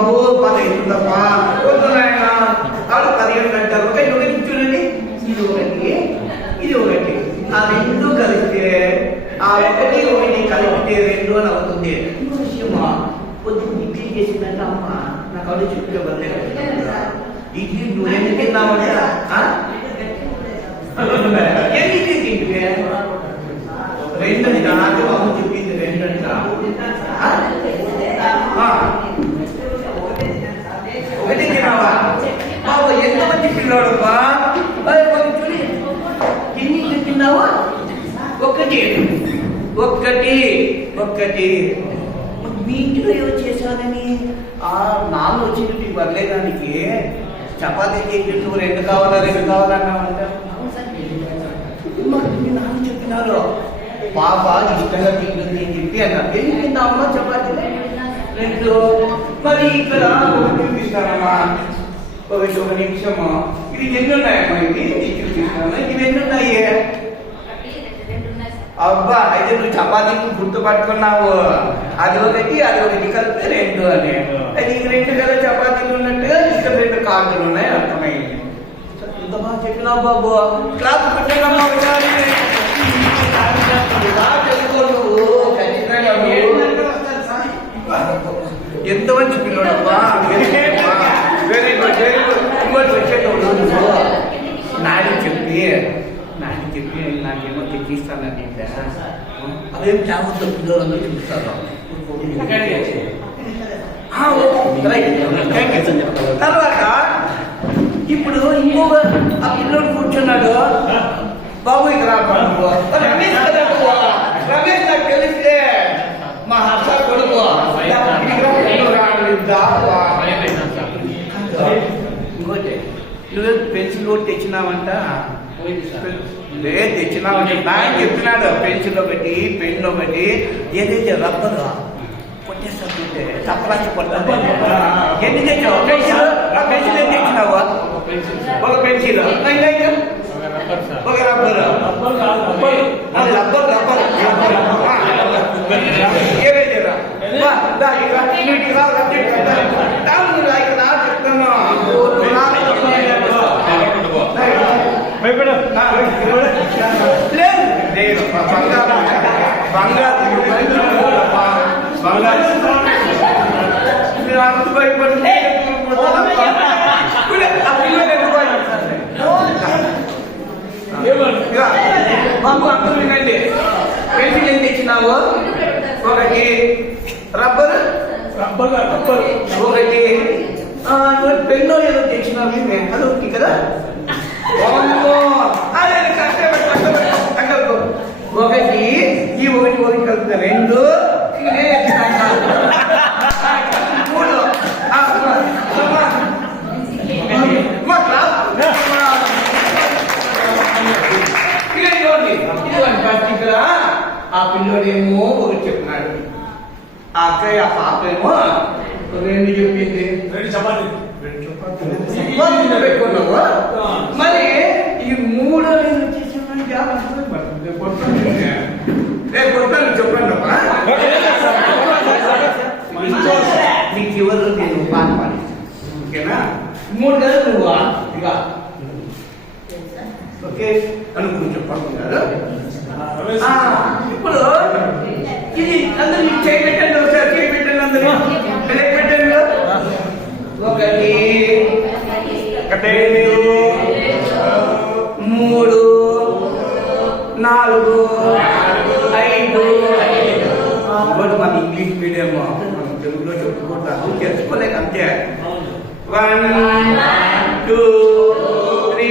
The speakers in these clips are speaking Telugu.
బాబు 15 తప్ప వద్దు నాయన ఆడు 15 గంటలు ఒకటి చూడండి ఇది ఒకటి ఆ రెండు కలిపితే ఆ ఒకటి కలిపితే 2 అని అవుతుంది. విషయమా కొద్దిగా ఇడ్లీ చేసిందంటే అమ్మ నాకు అవి చుట్టూ బదిలే ఇడ్లీ నువ్వు ఎందుకు తిన్నావంట ఎన్ని ఇడ్లీ తింటే 2 నాకు అమ్మ చెప్పింది 2 అంట ఒకటి తిన్నావా బాబు ఎంతమంది పిల్లాడు చూడి ఎన్ని తిన్నావా ఒక్కటి మీ ఇంటిలో ఏమో చేశానని నాన్న వచ్చింది మీకు వదిలేదానికి చపాతీ చేసి 2 కావాలన్నామంట మీ నాన్న చెప్పినారు పాప ఇష్టంగా తింటుంది అని చెప్పి అన్నారు. ఎందుకు అమ్మ చపాతీ 2 మరి ఇక్కడ ఒకటి చూపిస్తానమ్మా ఒక నిమిషము ఇది ఎన్ని ఉన్నాయమ్మా ఇది చూపిస్తాను ఇవి ఎన్ని ఉన్నాయి అబ్బా అయితే నువ్వు చపాతీకి గుర్తుపట్టుకున్నావు అది ఒకటి కలిపితే 2 అని అది 2 కదా చపాతీలు ఉన్నట్టుగా ఇక్కడ 2 కార్డులు ఉన్నాయి అర్థమైంది. ఎంత బాగా చెప్పినావు బాబు క్లాస్ పెట్టానమ్మా ఎంత మంచి పిల్లడబ్బా వెరీ గుడ్ ఇంకోటి వచ్చేటప్పుడు నాని చెప్పి నాకేమో తెచ్చిస్తానని అదేం జాగ్రత్త పిల్లలు చూపిస్తారు. తర్వాత ఇప్పుడు ఇంకొక ఆ పిల్లడు కూర్చున్నాడు బాబు ఇక రాబాబు రమేష్ నాకు తెలిస్తే మా హర్ష కొడుకు ఇంకోటి నువ్వే పెన్సిల్ కూడా తెచ్చినావంట లేదు తెచ్చినావంటే నాకు చెప్తున్నాడు పెన్సిల్ ఒకటి పెన్ ఒకటి ఏదైతే రబ్బర్ కొట్టేస్తుంటే తప్పలాచి పడతాను. ఎన్ని తెచ్చావు పెన్సిల్ ఏం తెచ్చినావు ఒక పెన్సిల్ ఒక రబ్బర్ ఏదైతే లేదు బాబు అందరూ వినండి పెన్సిల్ ఏం తెచ్చినావు ఒకటి రబ్బర్ ఒకటి పెన్ను ఏదో తెచ్చినావు అది ఒకటి కదా ఒకటి ఈ ఒకటి కలిపితే 2 ఆ పిల్లోడేమో ఒకటి చెప్పినాడు ఆ అక్కయ్య ఆ పాప ఏమో 2 చెప్పింది 2 చపాతీ పెట్టుకున్నావు మరి ఈ 3 కొట్టాను చెప్పండి నీకు ఎవరు నేను పాట పాడి ఓకేనా 3 కదా నువ్వు ఇక ఓకే అనుకుని చెప్పనుకున్నారు. ఇప్పుడు ఇది అందరూ చేయబెట్టండి ఒకసారి చేయబెట్టండి అందరూ పెట్టండి ఒకటి 2 3 4 5 మన ఇంగ్లీష్ మీడియం మనం తెలుగులో చెప్పుకుంటాము తెలుసుకోలేక అంతే 1 2 3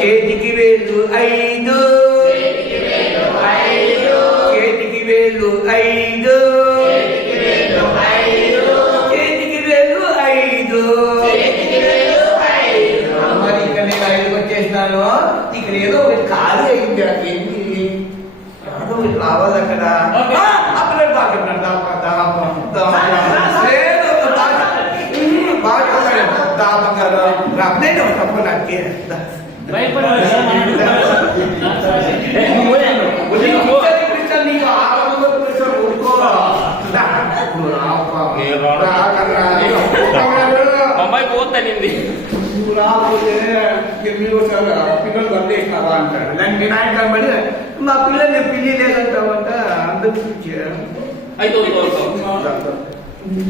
చేతికి వేలు 5 చేతికి వేలు 5 చేతికి వేలు 5 మరి ఇక్కడ నేను 5 వచ్చేసినాను. ఇక్కడ ఏదో ఒకటి ఖాళీ అయింది ఏంటి ఏదో ఒకటి రావాలి అక్కడ అప్పుడు బాగా తప్ప నాకే నీకు ఆరంభంలో అమ్మాయి పోతానింది నువ్వు రాకపోతే మీరు పిల్లలు వదిలేసినావా అంటాడు. దానికి వినాయక కనబడి మా పిల్లలు నేను పిల్లి లేదంటావంట అందరూ అయితే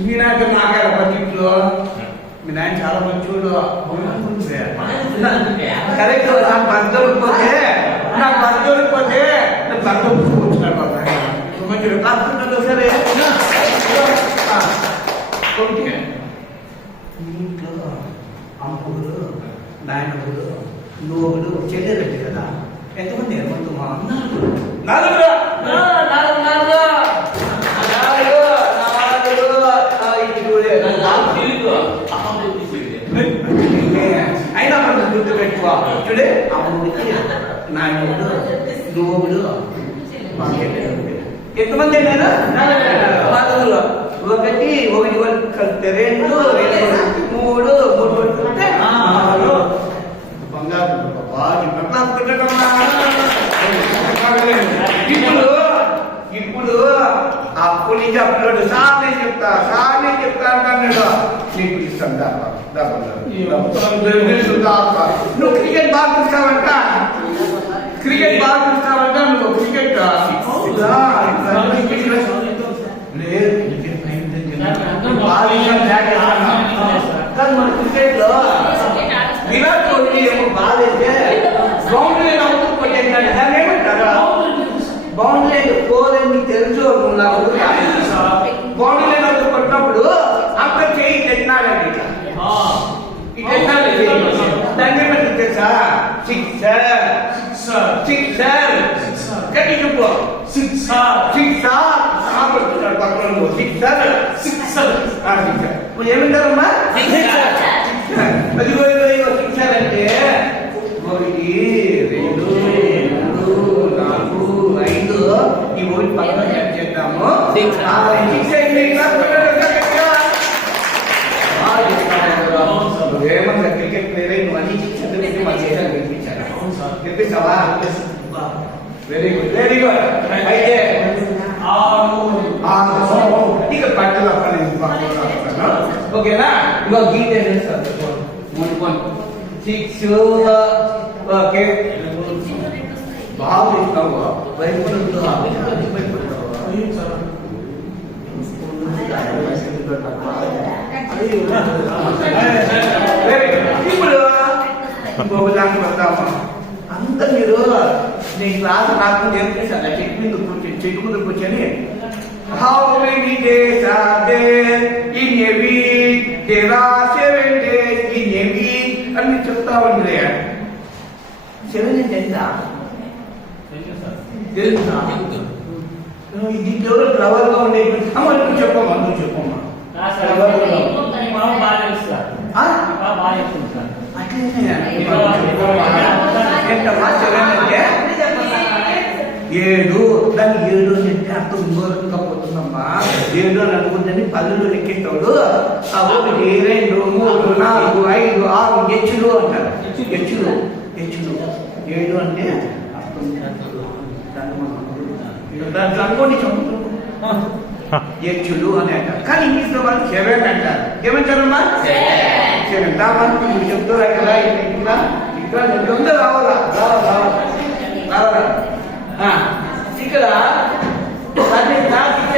వినాయక నాకాల పట్టింట్లో మీ నాయన చాలా మంచోడు. కరెక్ట్ నాకు భర్త దొరికిపోతే నాకు భర్త వచ్చినాడు బాబా మంచి కాస్తుండదు. సరే ఇంట్లో అమ్ముడు నాయనముడు నువ్వుడు చెల్లెలండి కదా. ఎంతమంది ఏమంటూ మా అన్నారు అయినా మనం గుర్తు పెట్టుకో. చూడే అమ్ముడికి నాయనముడు నువ్వుడు మా చెల్లెలు ఎంతమంది అయినారు? ఒకటి కలిపితే రెండు మూడు కలిపితే బంగారు ఇప్పుడు అప్పుడు నుంచి అప్పుడు సార్ నేను చెప్తా అన్నాడు. నీకు ఇస్తాను నువ్వు క్రికెట్ బాగా చూస్తావంట నువ్వు క్రికెట్ లేదు. మన క్రికెట్ లో విరాట్ కోహ్లీ బాధైతే బౌండరీ అవుతూ కొట్టేసాడు. దాన్ని ఏమంటారా? బౌండరీ కోదని తెలుసు. బౌండరీ అవుతూ కొట్టినప్పుడు అక్కడ చేయి తెచ్చినాడండి. దాన్ని ఏమంటారు తెలుసా? సిక్సర్ గట్టి చెప్పు. ఏమంటారమ్మా? అది సిక్సర్ అంటే 1 2 3 4 5 ఈ 1 పక్కన చేద్దాము. ఏమన్నా క్రికెట్ ప్లేయర్ నువ్వు అన్ని చదివి మా చేయాలని గెలిపించాను. గెలిపించావా? వెరీ గుడ్ అయితే ఇక పట్టలు ఓకేనా? ఇగో గీత మూడుకొని 6 ఓకే బాగా ఇస్తావు. ఇప్పుడు ఇంకొక దానికి వద్దాము. అంత మీరు నీ క్లాస్ నాకు నేర్పిస్తాను. చెట్టు ముందు కూర్చొని how many days are there in a week? There are 7 days in a week అని చెప్తా ఉండే. 7 అంటే ఎంత తెలుసా? ఇది ఎవరో క్లవర్ గా ఉండే అమ్మ నువ్వు చెప్పమ్మా ఎంతమ్మా 7 అంటే 7. దాన్ని 7 అంటే అర్థం ఇంకోరకంగా పోతుందమ్మా. 7 అని అనుకుంటే పల్లెలు లెక్కిస్తాడు. 1 2 3 4 5 6 హెచ్చులు అంటారు. హెచ్చులు 7 అంటే అర్థం దాంట్లో అనుకోండి చదువుతున్నాం హెచ్చులు అని అంటారు. కానీ ఇంగ్లీష్ లో వాళ్ళు 7 అంటారు. ఏమంటారమ్మా? 7. దాని మీరు చెప్తారా కదా ఇక్కడ ఉందా? రావాలా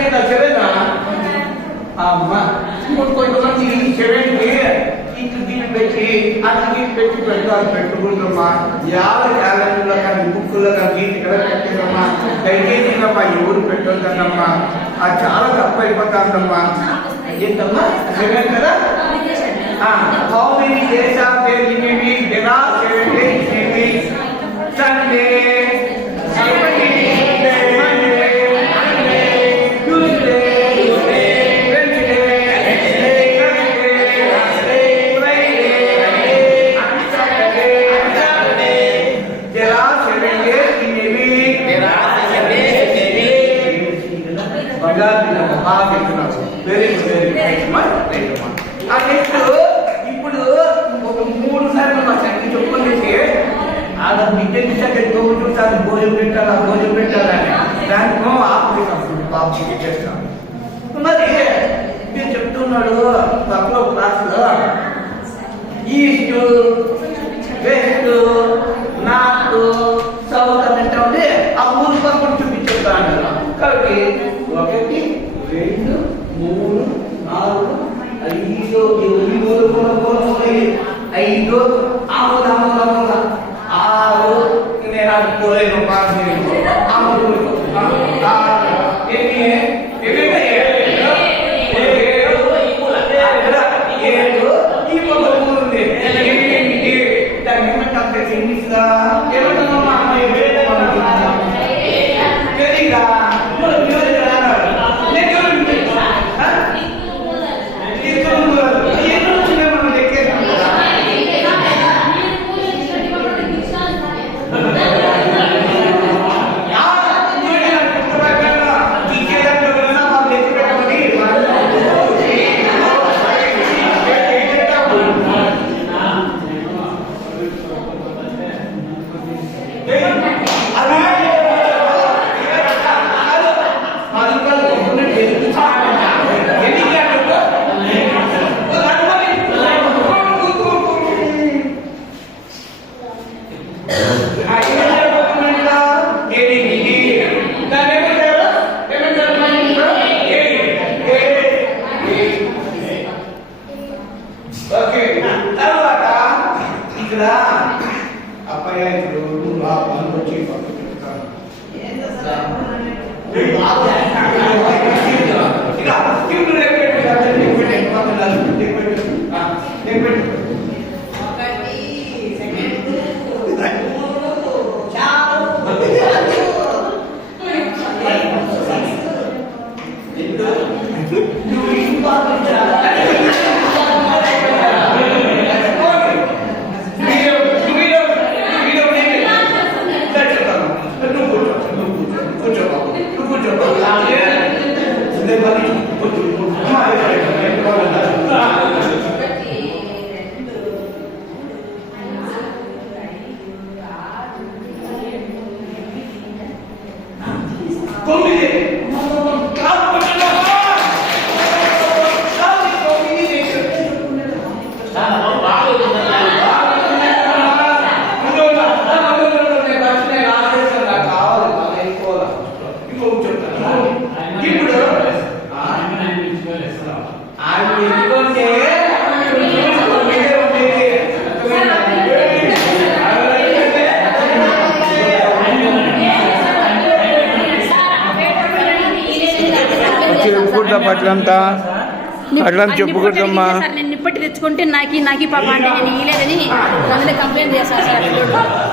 ఇక్కడ చెవేనా అమ్మ కొంతమంది 7కి ఇటు గీట్ పెట్టి అటు గీట్ పెట్టి పెట్టుకుంటామా. 50 క్యాలెండర్లో కానీ బుక్కుల్లో కానీ గీట్ ఇక్కడ పెట్టేదమ్మా. దయచేసి ఎవరు పెట్టొద్దమ్మా. అది చాలా తప్పు అయిపోతుందమ్మా. ఏంటమ్మా 7 కదా? How many days are there in a week? There are 7 days in a week. Sunday, Monday, Tuesday, Wednesday, Thursday, Friday, and Saturday. There are 7 days in a week. Very good. ఇప్పుడు ఒక 3 సార్లు మా సంఖ్య చెప్పుకునేసి అలా బిడ్డకి దగ్గర చూస్తారు భోజనం పెట్టాలని దాంట్లో ఆపుకుంటాం బాబు చేస్తాం. మరి మీరు చెప్తున్నాడు తక్కువ క్లాసులో ఈస్ట్ వెస్ట్ నార్త్ సౌత్ అని ఉంటే ఆ ఊరు పక్కన చూపించేస్తాను. కాబట్టి 1 2 3 4 5 5 ఆమోద 6 నేను అనుకోలేను అట్లంతా అట్లా చెప్పుకుంటామ్మా. నేను నిప్పటి తెచ్చుకుంటే నాకు పాప అంటే నేను ఇయ్యలేదని అందులో కంప్లైంట్ చేస్తాను సార్.